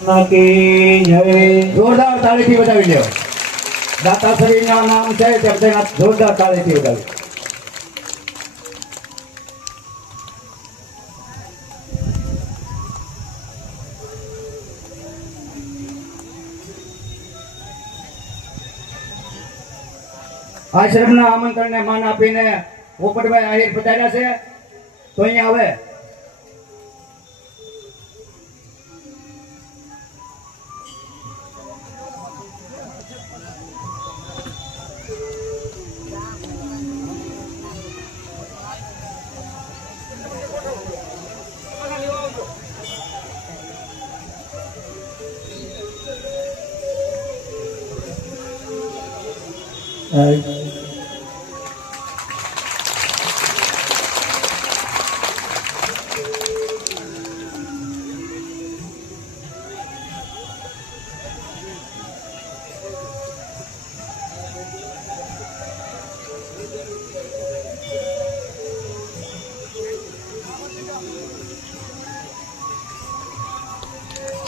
નકી જય. જોરદાર તાળીથી વધાવી લ્યો. દાતાશ્રીના નામ છે તે બધાના જોરદાર તાળીથી વધાવી. આશ્રમના આમંત્રણને માન આપીને પોપટભાઈ આહિર પધાર્યા છે તો અહીંયા આવે.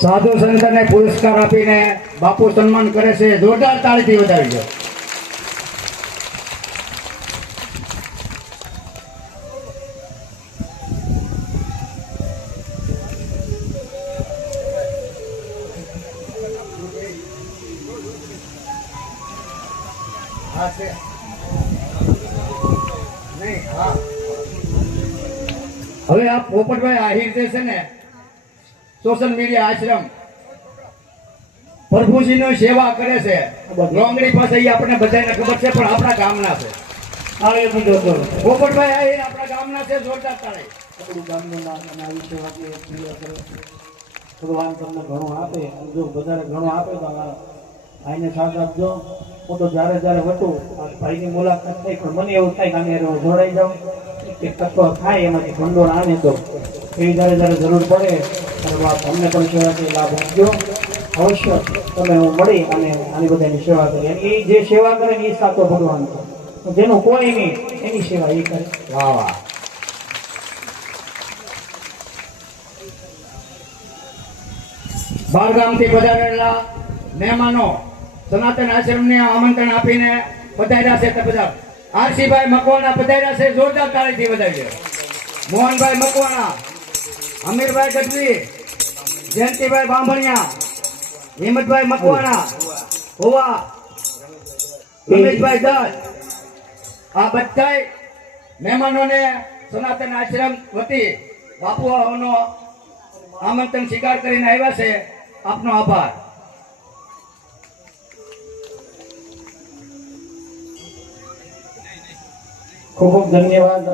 સાધુ સંતને પુરસ્કાર આપીને બાપુ સન્માન કરે છે. જોરદાર તાળીથી વધાવી દો. હવે આ પોપટભાઈ આહિર જે છે ને સોશિયલ મીડિયા આશ્રમ પ્રભુજીની સેવા કરે છે. લોંગડી પાસે એ આપણને બધાને ખબર છે પણ આપણા ગામના છે. પોપટભાઈ આહિર આપણા ગામના છે. જોરદાર તાળી. આપણું ગામનું નામ અને આવી સેવા કે ક્રિયા કરે. ભગવાન તમને ઘણું આપે. જો વધારે ઘણું આપે તો આઈને સાથ આપજો. હું તો જ્યારે જ્યારે વટું ભાઈની મુલાકાત થઈ પણ મને એવું થાય કે આને જોડાઈ જાઉં કે તત્વ થાય એમાંથી ભંડોળ આને દો. એવી જ્યારે જ્યારે જરૂર પડે ત્યારે અમને પણ સેવાથી લાભ આપજો. અવશ્ય તમે હું મળી અને આની બધાની સેવા કરી. અને એ જે સેવા કરે ને એ સાચો ભગવાન છે. જેનું કોઈ નહીં એની સેવા એ કરે. વાહ વાહ. બાર ગામથી પધારેલા મહેમાનો સનાતન આશ્રમને આમંત્રણ આપીને પધાર્યા છે. તે બધા આરસીભાઈ મકવાણા પધાર્યા છે. જોરદાર તાળીથી વધાવી દો. મોહનભાઈ મકવાણા, અમીરભાઈ ગઢવી, જયંતિભાઈ બાંભણિયા, હિંમતભાઈ મકવાણા, હોવા, રમેશભાઈ દત્ત, આ બધા મહેમાનોને સનાતન આશ્રમ વતી બાપુનો આમંત્રણ સ્વીકાર કરીને આવ્યા છે. આપનો આભાર. ખૂબ ખૂબ ધન્યવાદ.